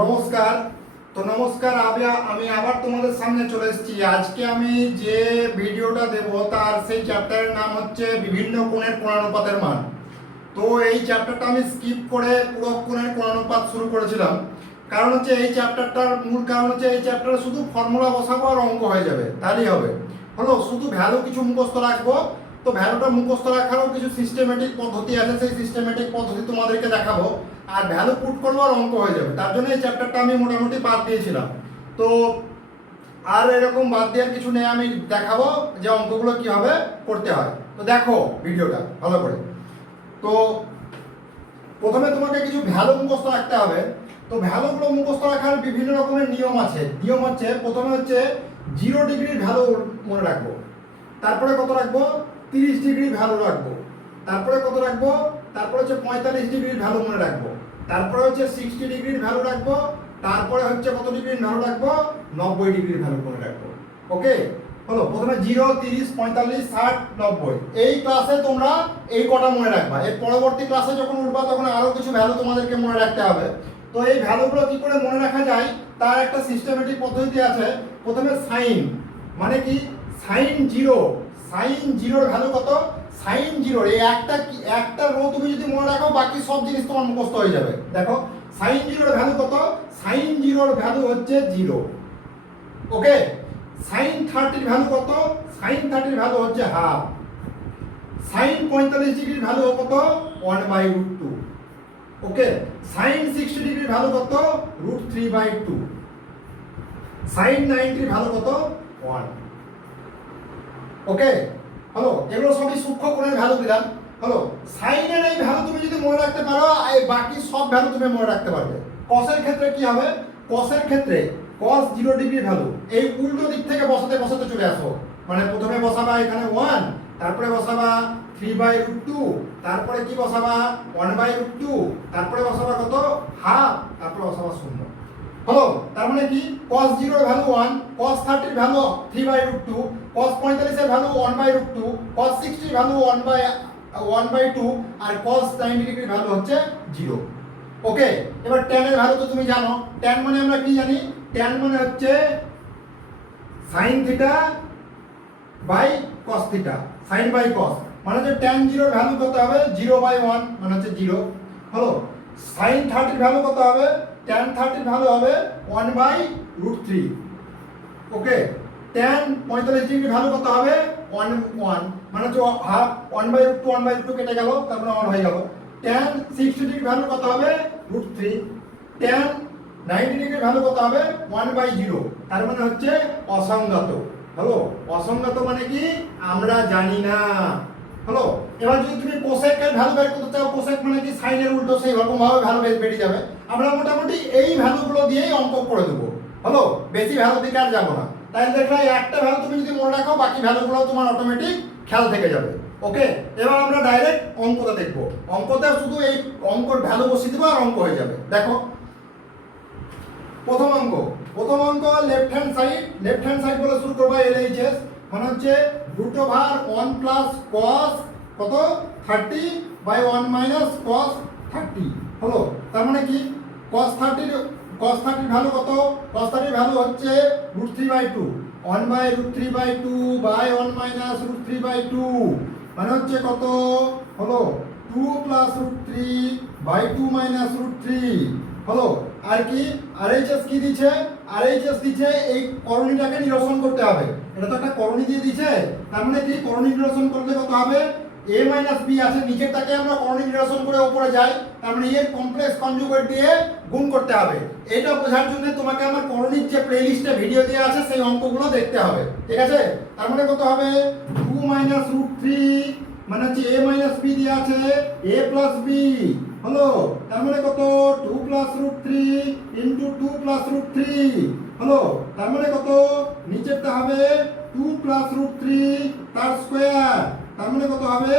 নমস্কার। আমি আবার তোমাদের সামনে চলে এসেছি। আজকে আমি যে ভিডিওটা দেব তার সেই চ্যাপ্টারের নাম হচ্ছে বিভিন্ন কোণের কোণানুপাতের মান। তো এই চ্যাপ্টারটা আমি স্কিপ করে পুরো কোণের কোণানুপাত শুরু করেছিলাম। কারণ হচ্ছে এই চ্যাপ্টারটার মূল কারণ হচ্ছে এই চ্যাপ্টারে শুধু ফর্মুলা বসাবো আর অঙ্ক হয়ে যাবে, তাহলেই হবে। শুধু ভ্যালু কিছু মুখস্থ রাখবো। তো ভ্যালুটা মুখস্থ রাখারও কিছু সিস্টেমেটিক পদ্ধতি আছে, সেই সিস্টেমেটিক পদ্ধতি তোমাদেরকে দেখাবো। আর ভ্যালু পুট করবো আর অঙ্ক হয়ে যাবে, তার জন্য এই চ্যাপ্টারটা আমি মোটামুটি বাদ দিয়েছিলাম। তো আর এরকম বাদ দেওয়ার কিছু নেই, আমি দেখাবো যে অঙ্কগুলো কিভাবে করতে হয়। তো দেখো ভিডিওটা ভালো করে। তো প্রথমে তোমাকে কিছু ভ্যালু মুখস্থ রাখতে হবে। তো ভ্যালুগুলো মুখস্থ রাখার বিভিন্ন রকমের নিয়ম আছে। নিয়ম হচ্ছে প্রথমে হচ্ছে 0 ডিগ্রির ভ্যালু মনে রাখবো, তারপরে কত রাখবো 30 ডিগ্রির ভ্যালু রাখবো, তারপরে কত রাখবো, তারপরে হচ্ছে 45 ডিগ্রির ভ্যালু মনে রাখবো, তারপরে হচ্ছে 60 ডিগ্রির ভ্যালু রাখবো, তারপরে হচ্ছে কত ডিগ্রির ভ্যালু রাখবো 90 ডিগ্রির ভ্যালু মনে রাখবো। ওকে, প্রথমে 0, 30, 45, 60, 90 এই ক্লাসে তোমরা এই কটা মনে রাখবা। এর পরবর্তী ক্লাসে যখন উঠবা তখন আরো কিছু ভ্যালু তোমাদেরকে মনে রাখতে হবে। তো এই ভ্যালুগুলো কি করে মনে রাখা যায় তার একটা সিস্টেমেটিক পদ্ধতি আছে। প্রথমে সাইন মানে কি, সাইন 0, সাইন 0 ভ্যালু কত, সাইন 0 এই একটা রো তুমি যদি মনে রাখো বাকি সব জিনিস তোমার মুখস্থ হয়ে যাবে। দেখো সাইন 0 ভ্যালু কত, সাইন 0 ভ্যালু হচ্ছে 0। ওকে, সাইন 30 ভ্যালু কত, সাইন 30 ভ্যালু হচ্ছে হাফ। সাইন 45 ডিগ্রির ভ্যালু কত, 1/√2। ওকে, সাইন 60 ডিগ্রির ভ্যালু কত, √3/2। সাইন 90 ভ্যালু কত, 1। ওকে, এগুলো সবই সূক্ষ্ম কোণের ভ্যালু দিলাম। সাইনের এই ভ্যালু তুমি যদি মনে রাখতে পারো এই বাকি সব ভ্যালু তুমি মনে রাখতে পারবে। কসের ক্ষেত্রে কি হবে, কসের ক্ষেত্রে cos 0 ডিগ্রি ভ্যালু এই উল্টো দিক থেকে বসাতে বসাতে চলে আসো। মানে প্রথমে বসাবা এখানে 1, তারপরে বসাবা 3/√2, তারপরে কি বসাবা 1/√2, তারপরে বসাবা কত হাফ, তারপরে বসাবা 0। তার মানে কি cos 0 এর ভ্যালু 1, cos 30 এর ভ্যালু 3/√2, cos 45 এর ভ্যালু 1/√2, cos 60 এর ভ্যালু 1/2 আর cos 90 ডিগ্রির ভ্যালু হচ্ছে 0। ওকে, এবার tan এর ভ্যালু তো তুমি জানো। tan মানে আমরা কি জানি, tan মানে হচ্ছে sin θ by cos θ, sin by cos মানে হচ্ছে tan 0 এর ভ্যালু কত হবে 0/1 মানে হচ্ছে 0। sin 30 এর ভ্যালু কত হবে, tan 30 এর ভ্যালু হবে 1/√3। ওকে, tan 45 ডিগ্রির ভ্যালু কত হবে 1 মানে হচ্ছে হাফ, 1/√2 কেটে গেল, তারপরে 1 হয়ে গেল। tan 60 ডিগ্রির ভ্যালু কত হবে √3। tan 90 ডিগ্রির ভ্যালু কত হবে 1/0, তার মানে হচ্ছে অসংগত। অসংগত মানে কি আমরা জানি না। এবার যদি তুমি কোসেকের ভ্যালু বের করতে চাও, কোসেক মানে কি সাইনের উল্টো, সেই রকম ভাবে ভ্যালু বেরিয়ে যাবে। আমরা মোটামুটি এই ভ্যালুগুলো দিয়েই অঙ্ক করে দেবো। বেশি ভ্যালু দিকে আর যাবো না। তাই দেখলে একটা ভ্যালু তুমি যদি মনে রাখো বাকি ভ্যালুগুলো তোমার অটোমেটিক খেয়াল থেকে যাবে। ওকে, এবার আমরা ডাইরেক্ট অঙ্কটা দেখবো। অঙ্কতে শুধু এই অঙ্কর ভ্যালু বসিয়ে দেবো আর অঙ্ক হয়ে যাবে। দেখো প্রথম অঙ্ক লেফট হ্যান্ড সাইড বলে শুরু করবো। LHS মানে হচ্ছে √1 প্লাস cos কত 30/1 মাইনাস cos 30। তার মানে কি cos 30 ভ্যালু কত, cos 30 ভ্যালু হচ্ছে √3/2, 1/√3/2 বাই 1 মাইনাস √3/2 মানে হচ্ছে কত 2 প্লাস √3/2 মাইনাস √3। আর কি RHS কি দিচ্ছে, RHS দিচ্ছে এই করণীটাকে নিরসন করতে হবে। এটা তো একটা করণী দিয়ে দিচ্ছে, তার মানে কি করণী নিরসন করলে কত হবে a - b আছে, নিচেরটাকে আমরা করণী নিরসন করে উপরে যাই, তার মানে এর কমপ্লেক্স কনজুগেট দিয়ে গুণ করতে হবে। এটা বোঝার জন্য তোমাকে আমার করণীর যে প্লেলিস্টে ভিডিও দেওয়া আছে সেই অঙ্কগুলো দেখতে হবে, ঠিক আছে। তার মানে কত হবে 2 - √3 মানে হচ্ছে a - b দেওয়া আছে a + b। তার মানে কত 2 + √3 ইনটু 2 + √3। তার মানে কত নিচেরটা হবে 2 + √3 তার স্কয়ার, তার মানে কত হবে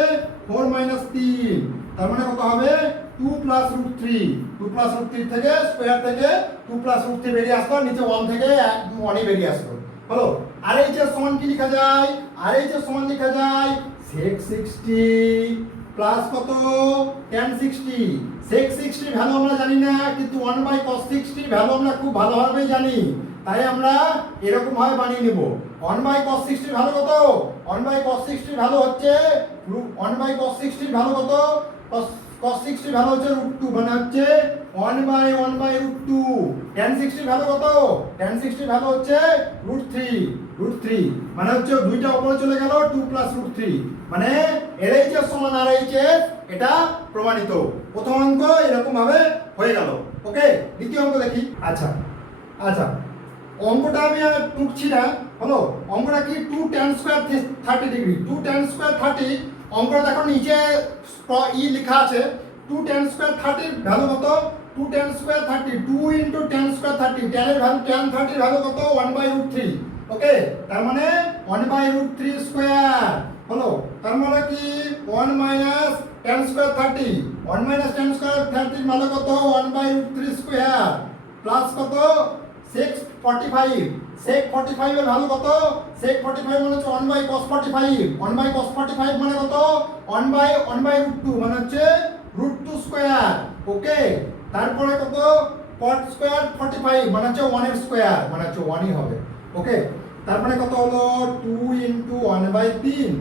4 - 3, তার মানে কত হবে 2 + √3। 2 + √3 থেকে স্কয়ার থেকে 2 + √3 বেরিয়ে আসলো, নিচে 1 থেকে 1ই বেরিয়ে আসলো। RHS সমান কি লেখা যায়, RHS সমান লেখা যায় sec 60 প্লাস কত tan 60 sec 60 ভ্যালু আমরা জানি না, কিন্তু 1/cos 60 ভ্যালু আমরা খুব ভালোভাবে জানি, তাই আমরা এরকম ভাবে বানিয়ে নেব। 1/cos 60 ভ্যালু কত? 1/cos 60 ভ্যালু হচ্ছে 1/cos 60 ভ্যালু কত? cos 60 ভ্যালু হচ্ছে √2, মানে হচ্ছে 1/√2। tan 60 ভ্যালু কত? tan 60 ভ্যালু হচ্ছে √3, মানে হচ্ছে দুইটা উপরে চলে গেল 2 + √3, মানে LHS সমান RHS, এটা প্রমাণিত। প্রথম অঙ্ক এরকম ভাবে হয়ে গেল। ওকে, দ্বিতীয় অঙ্ক দেখি। আচ্ছা অঙ্কটা আমি আর টুকছি না, হলো অঙ্কটা কি 2 tan square 30 degree, 2 tan square 30। অঙ্কটা দেখো নিচে লেখা আছে 2 tan স্কয়ার 30 ভ্যালু কত? 2 tan square 30, 2 * tan square 30, tan এর ভ্যালু tan 30 ভ্যালু কত? 1/√3। ওকে, তার মানে 1/√3 স্কয়ার হলো, তার মানে কি 1 - tan স্কয়ার 30, 1 - tan স্কয়ার 30 মানে কত? 1/√3 স্কয়ার প্লাস কত? sec 45, sec 45 এর ভ্যালু কত? sec 45 মানে হচ্ছে 1/cos 45, 1/cos 45 মানে কত? 1/√2, মানে হচ্ছে √2 স্কয়ার। ওকে, তারপরে কত? cot স্কয়ার 45 মানে হচ্ছে 1 এর স্কয়ার, মানে হচ্ছে 1ই হবে। ওকে, তারপরে কত হলো? 2 * 1/3,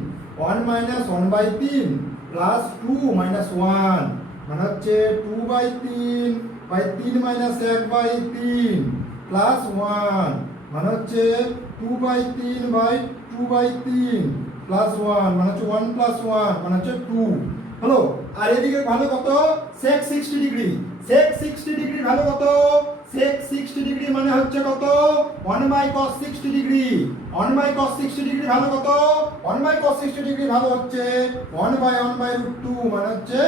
1 - 1/3 প্লাস 2 - 1, মানে হচ্ছে 2/3 3 - 1/3 প্লাস 1, মানে হচ্ছে 2/3 প্লাস 1, মানে হচ্ছে 1 + 1, মানে হচ্ছে 2 হলো। আর এদিকে ভালো কত? sec 60 ডিগ্রি, sec 60 ডিগ্রি ভালো কত? sec 60 ডিগ্রি মানে হচ্ছে কত? 1/cos 60 ডিগ্রি, 1/cos 60 ডিগ্রি ভালো কত? 1/cos 60 ডিগ্রি ভালো হচ্ছে 1/1/√2, মানে হচ্ছে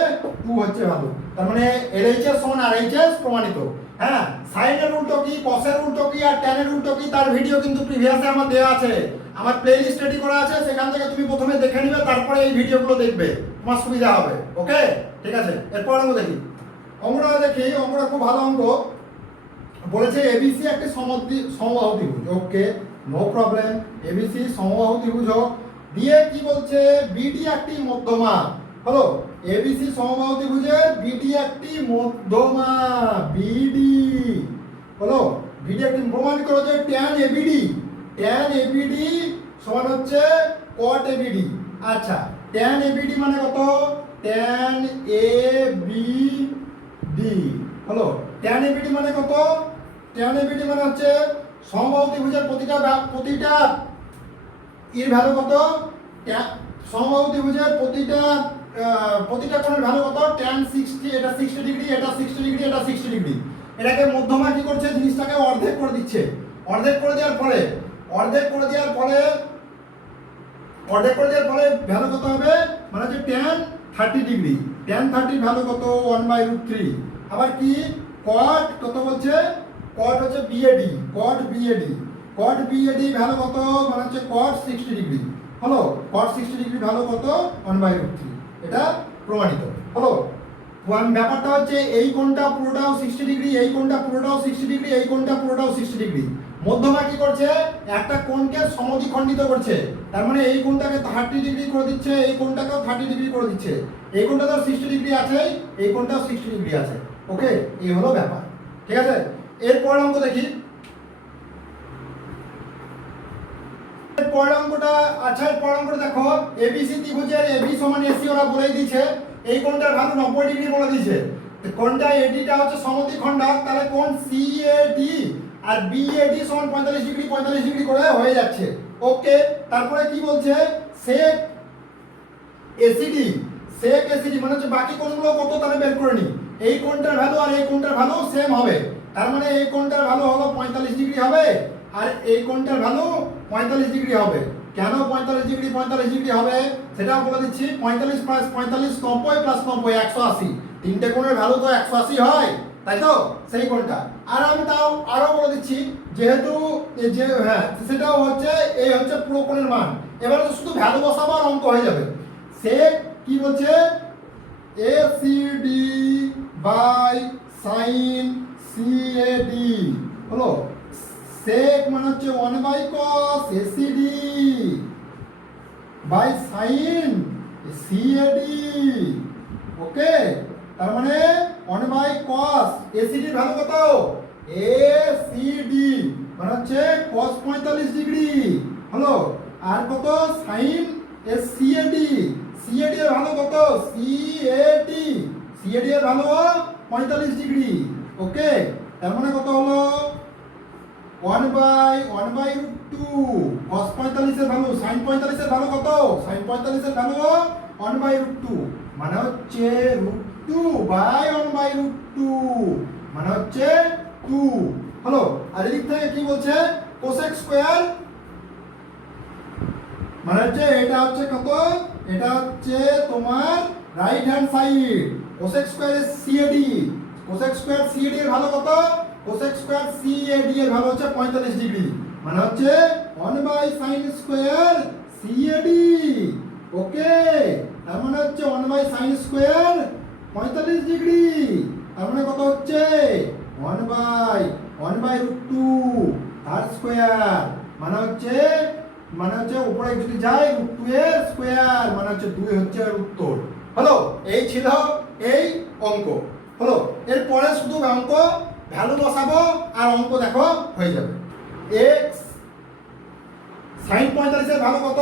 2 হচ্ছে ভালো। তার মানে LHS সমান RHS প্রমাণিত। হ্যাঁ, সাইনের উল্টো কি, কসের উল্টো কি আর ট্যানের উল্টো কি, তার ভিডিও কিন্তু প্রিভিয়াসে আমার দেওয়া আছে, আমার প্লেলিস্ট রেডি করা আছে, সেখান থেকে তুমি প্রথমে দেখে নিবে, তারপরে এই ভিডিওগুলো দেখবে, তোমার সুবিধা হবে। ওকে, ঠিক আছে, এরপর অঙ্ক দেখি। অঙ্কটা খুব ভালো অঙ্ক। বলেছে এবিসি একটি সমবাহু ত্রিভুজ। ওকে, নো প্রবলেম, এবিসি সমবাহু ত্রিভুজ হোক, দিয়ে কি বলছে? বিডি একটি মধ্যমা হলো। এবিসি সমবাহু ত্রিভুজের বিডি একটি মধ্যমা, বিডি হলো, বিডি একটি প্রমাণ করো যে tan ABD সমান হচ্ছে cot ABD। আচ্ছা, tan ABD মানে কত? tan ABD হলো, tan ABD মানে কত? tan ABD মানে হচ্ছে সমবাহু ত্রিভুজের প্রতিটা এর ভ্যালু কত? সমবাহু ত্রিভুজের প্রতিটা কোণের ভ্যালু কত? tan 60, এটা 60 ডিগ্রি, এটা 60 ডিগ্রি, এটা 60 ডিগ্রি। এটাকে মধ্যমা কি করছে? জিনিসটাকে অর্ধেক করে দিচ্ছে। অর্ধেক করে দেওয়ার ফলে ভ্যালু কত হবে? মানে হচ্ছে tan 30 ডিগ্রি, tan 30 ভ্যালু কত? 1/√3। আবার কি cot কত বলছে? cot হচ্ছে cot BAD ভ্যালু কত? মানে হচ্ছে cot 60 ডিগ্রি হলো, cot 60 ডিগ্রি ভ্যালু কত? 1/√3। এটা প্রমাণিত হলো। ব্যাপারটা হচ্ছে এই কোণটা পুরোটাও 60 ডিগ্রি, এই কোণটা পুরোটাও 60 ডিগ্রি, এই কোণটা পুরোটাও 60 ডিগ্রি। মধ্যমা কি করছে? একটা কোণকে সমদ্বিখণ্ডিত করছে, তার মানে এই কোণটাকে 30 ডিগ্রি করে দিচ্ছে, এই কোণটাকেও 30 ডিগ্রি করে দিচ্ছে। এই কোণটা তো 60 ডিগ্রি আছে, এই কোণটাও 60 ডিগ্রি আছে। ওকে, এই হলো ব্যাপার। ঠিক আছে, এরপর অঙ্ক দেখি। পরের অঙ্কটা, আচ্ছা পরের অঙ্কটা দেখো, এবিসি ত্রিভুজের এবি সমান এসি ওরা বলেই দিয়েছে, এই কোণটার ভ্যালু 90 ডিগ্রি বলে দিয়েছে। কোণটা এডিটা হচ্ছে সমদ্বিখণ্ডক, তাহলে কোণ সিএডি আর বিএডি সমান 45 ডিগ্রি 45 ডিগ্রি করে হয়ে যাচ্ছে। ওকে, তারপরে কি বলছে? সেক এসিডি মানে হচ্ছে বাকি কোণগুলো কত তাহলে বের করে নি। এই কোণটার ভ্যালু আর এই কোণটার ভ্যালু সেম হবে, তার মানে এই কোণটার ভ্যালু হলো 45 ডিগ্রি হবে, আর এই কোণটার ভ্যালু 45 ডিগ্রি হবে। কেন 45 ডিগ্রি হবে সেটাও বলে দিচ্ছি। 45 প্লাস 45 90 প্লাস 90 180, তিনটে কোণের ভ্যালু তো 180 হয়, তাই তো? সেই কোণটা। আর আমি তাও আরো বলে দিচ্ছি, যেহেতু হ্যাঁ সেটাও হচ্ছে এই হচ্ছে পুরো কোণের মান। এবারে তো শুধু ভ্যালু বসাবো আর অঙ্ক হয়ে যাবে। সেক কি বলছে? ACD বাই sin CAD হলো, sec মানে হচ্ছে 1/cos ACD by sin CAD. Okay, তার মানে 1 বাই cos এসিডি ভ্যালু কত? এসিডি মানে হচ্ছে cos 45 ডিগ্রি হলো। আর কত? sin CAD. সিএডি এর ভ্যালু কত? সিএডি, সিএডি এর ভ্যালু 45 ডিগ্রি। ওকে, তার মানে কত হলো? 1/√2 cos 45 এর ভ্যালু, sin 45 এর ভ্যালু কত? sin 45 এর ভ্যালু 1/√2 মানে হচ্ছে √2/1/√2 মানে হচ্ছে 2 হলো। আর এদিক থেকে কি বলছে? cosec স্কয়ার মানে হচ্ছে এটা হচ্ছে কত? এটা হচ্ছে তোমার right hand side. cosec square এর সিএডি, cosec স্কয়ার সিএডি এর ভ্যালু কত? cosec স্কয়ার সিএডি এর ভ্যালু হচ্ছে 45 ডিগ্রি মানে হচ্ছে 1/sin স্কয়ার সিএডি। ওকে, তার মানে হচ্ছে 1/sin স্কয়ার 45 ডিগ্রি। তার মানে কত হচ্ছে? 1/√2 তার স্কয়ার মানে হচ্ছে উপরে যদি যায় √2 এর স্কয়ার মানে হচ্ছে 2 হচ্ছে এর উত্তর হলো। এই ছিল এই অঙ্ক হলো। এরপরে শুধু অঙ্ক ভ্যালু বসাবো আর অঙ্ক দেখো হয়ে যাবে। x sin 45 এর ভ্যালু কত?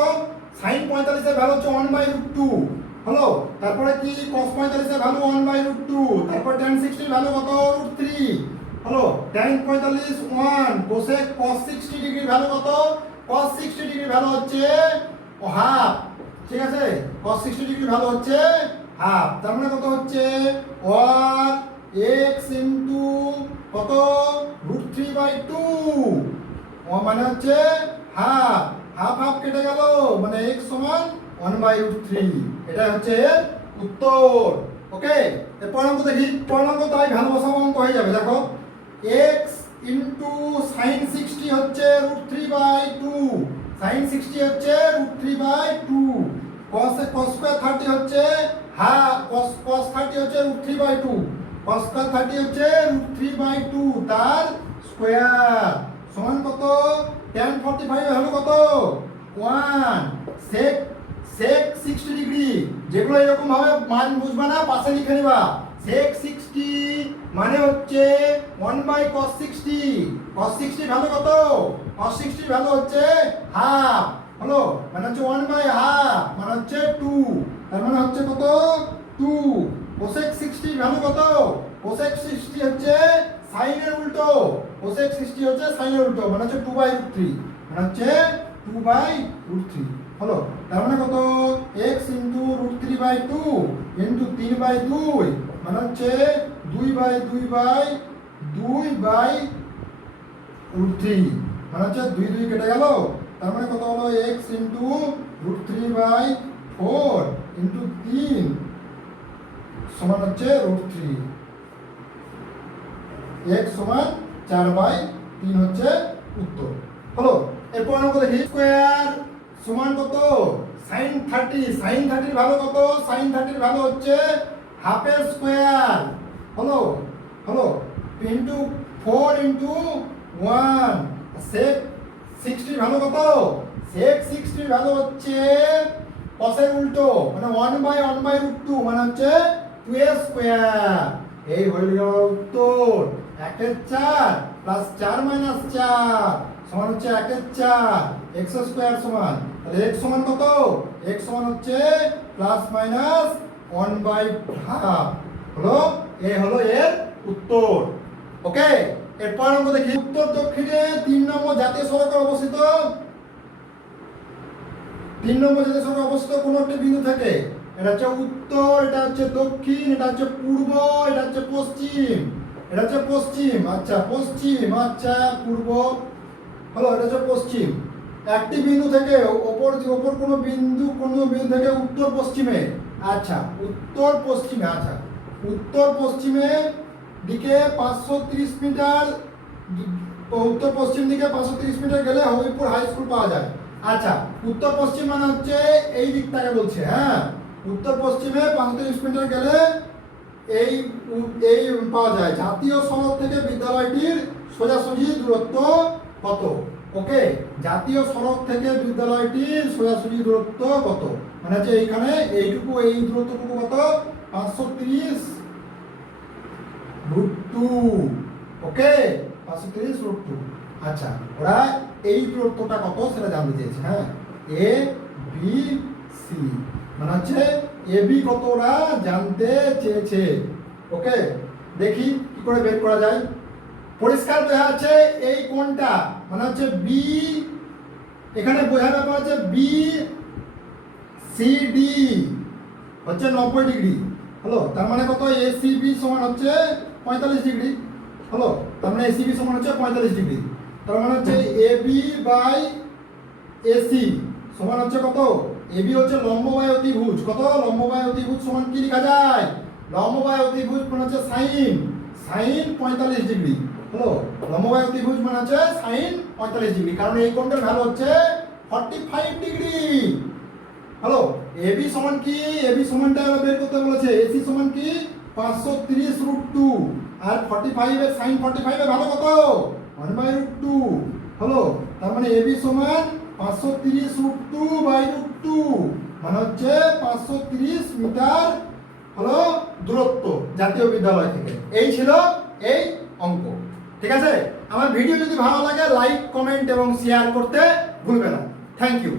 sin 45 এর ভ্যালু হচ্ছে 1/√2 হলো। তারপরে কি cos 45 এর ভ্যালু 1/√2, তারপর tan 60 এর ভ্যালু কত? √3 হলো। tan 45 1, cos 60 ডিগ্রি ভ্যালু কত? cos 60 ডিগ্রি ভ্যালু হচ্ছে হাফ। ঠিক আছে, cos 60 ডিগ্রি ভ্যালু হচ্ছে হাফ। তার মানে কত হচ্ছে? 1 x ইনটু কত? √3/2 মানে হচ্ছে হাফ। হাফ হাফ কেটে গেল মানে x সমান 1/√3। এটা হচ্ছে এর উত্তর। ওকে, এরপর অঙ্ক দেখি। পরের অঙ্ক তাই ভ্যালু বসাবো, অঙ্ক হয়ে যাবে। দেখো x ইনটু sin 60 হচ্ছে √3/2, sin 60 হচ্ছে √3/2, cos স্কয়ার 30 হচ্ছে হাফ, cos 30 হচ্ছে √3/2, cos স্কয়ার 30 হচ্ছে √3/2 তার স্কয়ার সমান কত? tan 45 এর ভ্যালু কত? 1, sec 60 ডিগ্রি। যেগুলো এরকম ভাবে মান বুঝবা না পাশে লিখে নিবা। sec 60 মানে হচ্ছে 1/cos 60, cos 60 ভ্যালু কত? cos 60 ভ্যালু হচ্ছে হাফ হলো মানে হচ্ছে 1/2 মানে হচ্ছে 2 তার মানে হচ্ছে কত? 2। cosec 60 ভ্যালু কত? cosec 60 হচ্ছে sin এর উল্টো, cosec 60 হচ্ছে sin এর উল্টো মানে হচ্ছে 2/√3 মানে হচ্ছে 2/√3 হলো। তার মানে কত? x ইনটু √3/2 ইনটু 3/2 মানে হচ্ছে 2/2/2/√3 মানে হচ্ছে 2 2 কেটে গেল। তার মানে কত হলো? x ইনটু √3/4 ইনটু 3 সমান হচ্ছে √3। x সমান 4/3 হচ্ছে উত্তর হলো। এরপর আমরা দেখি স্কয়ার সমান কত? sin 30, sin 30 এর ভ্যালু কত? sin 30 এর ভ্যালু হচ্ছে হাফ এর স্কয়ার হলো ইনটু 4 ইনটু 1, sec 60 এর ভ্যালু কত? sec 60 এর ভ্যালু হচ্ছে cos এর উল্টো মানে 1/1/√2 মানে হচ্ছে 2 এর স্কয়ার। এই হয়ে গেল উত্তর। 1 এর 4 প্লাস 4 মাইনাস 4 সমান হচ্ছে 1 এর 4, x স্কয়ার সমান তাহলে x সমান কত? x সমান হচ্ছে প্লাস মাইনাস 1/2 হলো। এই হলো এর উত্তর। ওকে, এরপর আমরা দেখি উত্তর দক্ষিণে 3 নম্বর জাতীয় সড়কে অবস্থিত 3 নম্বর জাতীয় সড়কে অবস্থিত কোন একটি বিন্দু থেকে এটা হচ্ছে উত্তর, এটা হচ্ছে দক্ষিণ, এটা হচ্ছে পূর্ব, এটা হচ্ছে পশ্চিম, এটা হচ্ছে পশ্চিম। আচ্ছা পশ্চিম, আচ্ছা পূর্ব হলো, এটা হচ্ছে পশ্চিম। একটি বিন্দু থেকে ওপর কোনো বিন্দু থেকে উত্তর পশ্চিমে, আচ্ছা উত্তর পশ্চিমে, আচ্ছা উত্তর পশ্চিমে দিকে 530 মিটার, উত্তর পশ্চিম দিকে 530 মিটার গেলে হবিপুর হাই স্কুল পাওয়া যায়। আচ্ছা উত্তর পশ্চিম মানে হচ্ছে এই দিকটাকে বলছে। হ্যাঁ, উত্তর পশ্চিমে 530 মিটার গেলে এই পাওয়া যায়। জাতীয় সড়ক থেকে বিদ্যালয়টির সোজাসুজি দূরত্ব কত। ওকে, জাতীয় সড়ক থেকে বিদ্যালয়টির সোজাসুজি দূরত্ব কত, মানে হচ্ছে এইখানে এইটুকু, এই দূরত্বটুকু কত, 530√2। ওকে, 530√2। আচ্ছা, ওরা এই দূরত্বটা কত সেটা জানতে চেয়েছে। হ্যাঁ, এ বি সি মানে হচ্ছে এ বি কত ওরা জানতে চেয়েছে। ওকে, দেখি কি করে বের করা যায়। পরিষ্কার বোঝা যাচ্ছে এই কোণটা মানে হচ্ছে বি, এখানে বোঝা ব্যাপার হচ্ছে বি সি ডি হচ্ছে 90 ডিগ্রি। হলো, তার মানে কত, এসিবি সমান হচ্ছে 45 ডিগ্রি। হলো, তার মানে এসিবি সমান হচ্ছে 45 ডিগ্রি। তার মানে হচ্ছে এবি বাই এসি সমান হচ্ছে কত, এবি হচ্ছে লম্ব বাই অতিভুজ, কত, লম্ব বাই অতিভুজ সমান কি লেখা যায়, লম্ব বাই অতিভুজ মানে হচ্ছে সাইন, সাইন 45 ডিগ্রি। হলো, লম্ব বাই অতিভুজ মানে হচ্ছে সাইন 45 ডিগ্রি, কারণ এই কোণটার ভ্যালু হচ্ছে 45 ডিগ্রি। হ্যালো, এবি সমান কি, এবি সমানটা আমরা বের করতে বলেছে, এসি সমান কি 530√2 আর 45 এর sin 45 এর ভালো কত 1/√2। হলো, তার মানে এবি সমান 530√2/√2 মানে হচ্ছে 530 মিটার হলো দূরত্ব জাতীয় বিদ্যালয় থেকে। এই ছিল এই অঙ্ক। ঠিক আছে, আমার ভিডিও যদি ভালো লাগে লাইক, কমেন্ট এবং শেয়ার করতে ভুলবে না। Thank you.